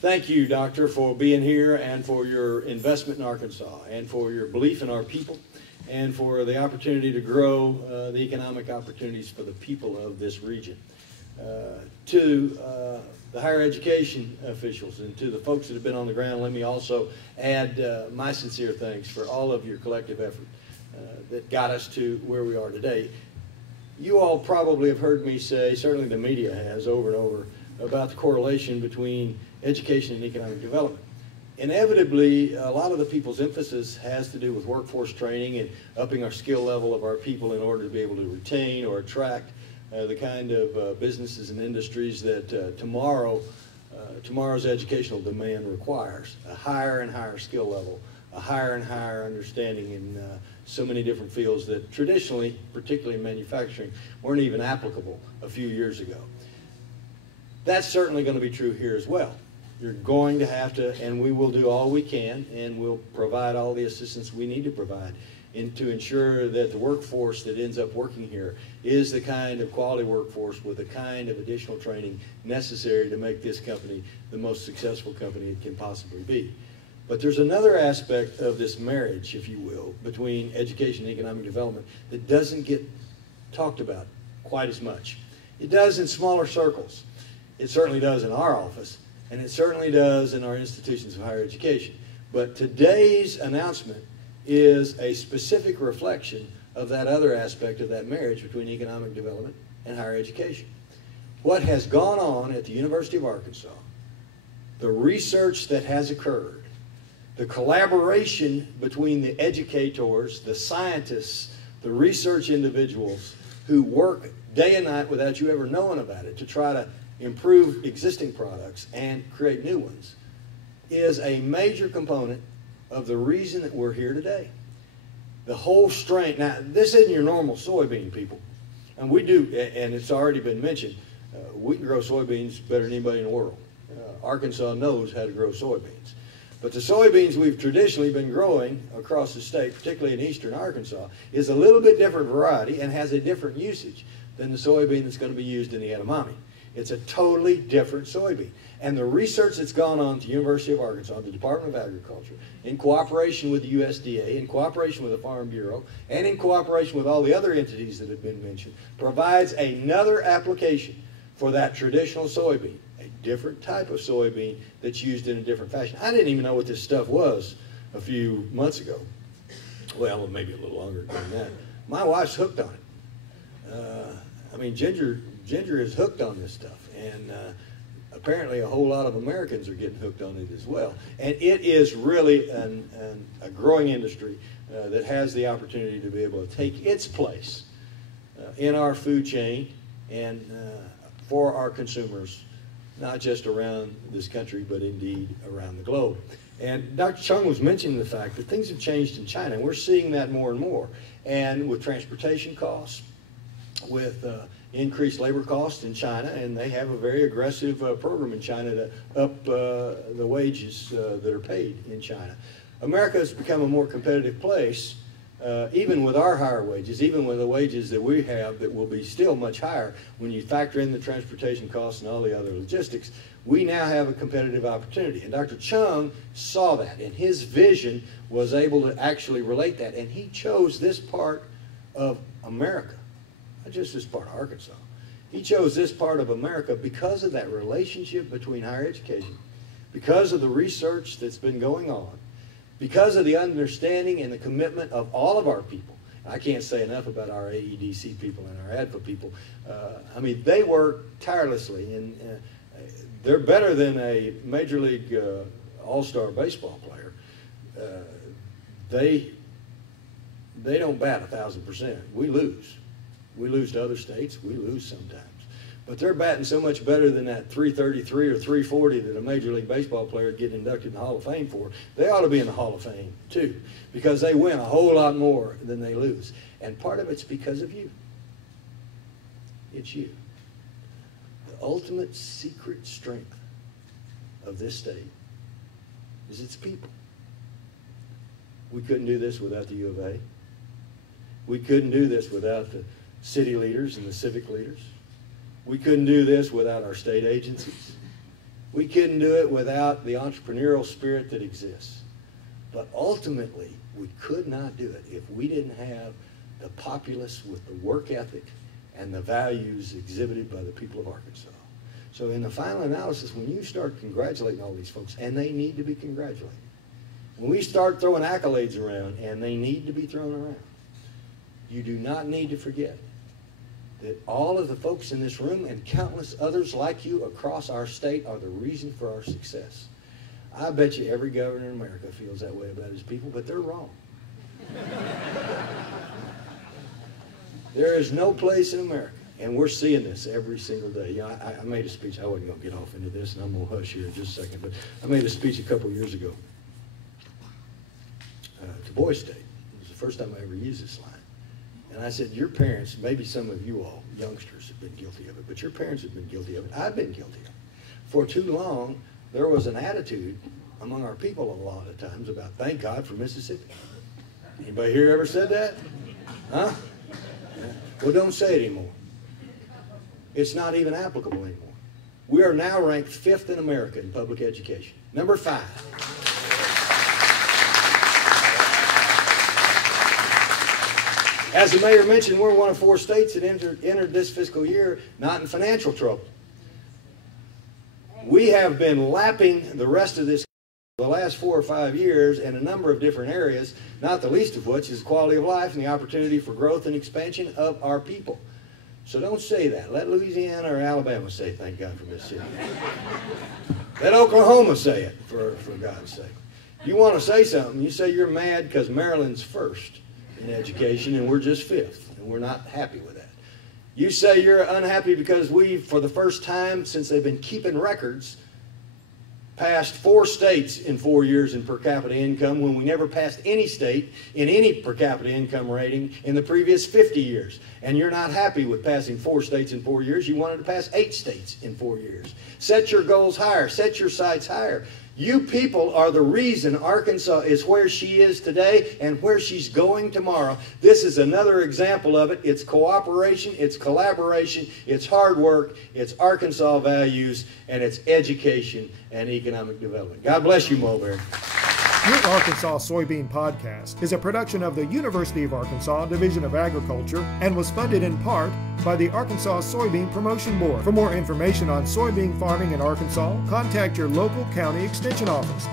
Thank you, Doctor, for being here and for your investment in Arkansas and for your belief in our people and for the opportunity to grow the economic opportunities for the people of this region. To the higher education officials and to the folks that have been on the ground, let me also add my sincere thanks for all of your collective effort that got us to where we are today. You all probably have heard me say, certainly the media has over and over, about the correlation between education and economic development. Inevitably, a lot of the people's emphasis has to do with workforce training and upping our skill level of our people in order to be able to retain or attract the kind of businesses and industries that tomorrow's educational demand requires. A higher and higher skill level, a higher and higher understanding in so many different fields that traditionally, particularly in manufacturing, weren't even applicable a few years ago. That's certainly going to be true here as well. You're going to have to, and we will do all we can, and we'll provide all the assistance we need to provide to ensure that the workforce that ends up working here is the kind of quality workforce with the kind of additional training necessary to make this company the most successful company it can possibly be. But there's another aspect of this marriage, if you will, between education and economic development that doesn't get talked about quite as much. It does in smaller circles. It certainly does in our office, and it certainly does in our institutions of higher education. But today's announcement is a specific reflection of that other aspect of that marriage between economic development and higher education. What has gone on at the University of Arkansas, the research that has occurred, the collaboration between the educators, the scientists, the research individuals who work day and night without you ever knowing about it to try to improve existing products and create new ones, is a major component of the reason that we're here today. The whole strain, now this isn't your normal soybean, people, and we do, and it's already been mentioned, we can grow soybeans better than anybody in the world. Arkansas knows how to grow soybeans. But the soybeans we've traditionally been growing across the state, particularly in eastern Arkansas, is a little bit different variety and has a different usage than the soybean that's going to be used in the edamame. It's a totally different soybean. And the research that's gone on at the University of Arkansas, the Department of Agriculture, in cooperation with the USDA, in cooperation with the Farm Bureau, and in cooperation with all the other entities that have been mentioned, provides another application for that traditional soybean, a different type of soybean that's used in a different fashion. I didn't even know what this stuff was a few months ago. Well, maybe a little longer than that. My wife's hooked on it. I mean, Ginger is hooked on this stuff, and apparently a whole lot of Americans are getting hooked on it as well. And it is really a growing industry that has the opportunity to be able to take its place in our food chain and for our consumers, not just around this country, but indeed around the globe. And Dr. Chung was mentioning the fact that things have changed in China, and we're seeing that more and more. And with transportation costs, with increased labor costs in China, and they have a very aggressive program in China to up the wages that are paid in China. America has become a more competitive place, even with our higher wages, even with the wages that we have that will be still much higher when you factor in the transportation costs and all the other logistics. We now have a competitive opportunity. And Dr. Chung saw that, and his vision was able to actually relate that. And he chose this part of America, not just this part of Arkansas. He chose this part of America because of that relationship between higher education, because of the research that's been going on, because of the understanding and the commitment of all of our people. I can't say enough about our AEDC people and our ADFA people. I mean, they work tirelessly, and they're better than a Major League All-Star baseball player. They don't bat 1,000%. We lose. We lose to other states. We lose sometimes. But they're batting so much better than that 333 or 340 that a Major League Baseball player would get inducted in the Hall of Fame for. They ought to be in the Hall of Fame, too, because they win a whole lot more than they lose. And part of it's because of you. It's you. The ultimate secret strength of this state is its people. We couldn't do this without the U of A. We couldn't do this without the city leaders and the civic leaders. We couldn't do this without our state agencies. We couldn't do it without the entrepreneurial spirit that exists. But ultimately, we could not do it if we didn't have the populace with the work ethic and the values exhibited by the people of Arkansas. So in the final analysis, when you start congratulating all these folks, and they need to be congratulated, when we start throwing accolades around, and they need to be thrown around, you do not need to forget that all of the folks in this room and countless others like you across our state are the reason for our success. I bet you every governor in America feels that way about his people, but they're wrong. There is no place in America, and we're seeing this every single day. You know, I made a speech. I wasn't going to get off into this, and I'm going to hush here in just a second, but I made a speech a couple years ago to Boy State. It was the first time I ever used this line. And I said, your parents, maybe some of you all, youngsters, have been guilty of it, but your parents have been guilty of it. I've been guilty of it. For too long, there was an attitude among our people a lot of times about, thank God for Mississippi. Anybody here ever said that? Huh? Well, don't say it anymore. It's not even applicable anymore. We are now ranked 5th in America in public education. Number 5. As the mayor mentioned, we're one of 4 states that entered this fiscal year not in financial trouble. We have been lapping the rest of this the last 4 or 5 years in a number of different areas, not the least of which is quality of life and the opportunity for growth and expansion of our people. So don't say that. Let Louisiana or Alabama say, thank God for Mississippi. Let Oklahoma say it, for God's sake. You want to say something, you say you're mad because Maryland's 1st in education and we're just 5th, and we're not happy with that. You say you're unhappy because we, for the first time since they've been keeping records, passed 4 states in 4 years in per capita income when we never passed any state in any per capita income rating in the previous 50 years. And you're not happy with passing 4 states in 4 years. You wanted to pass 8 states in 4 years. Set your goals higher. Set your sights higher. You people are the reason Arkansas is where she is today and where she's going tomorrow. This is another example of it. It's cooperation, it's collaboration, it's hard work, it's Arkansas values, and it's education and economic development. God bless you, Mulberry. Your Arkansas Soybean Podcast is a production of the University of Arkansas Division of Agriculture and was funded in part by the Arkansas Soybean Promotion Board. For more information on soybean farming in Arkansas, contact your local county extension office.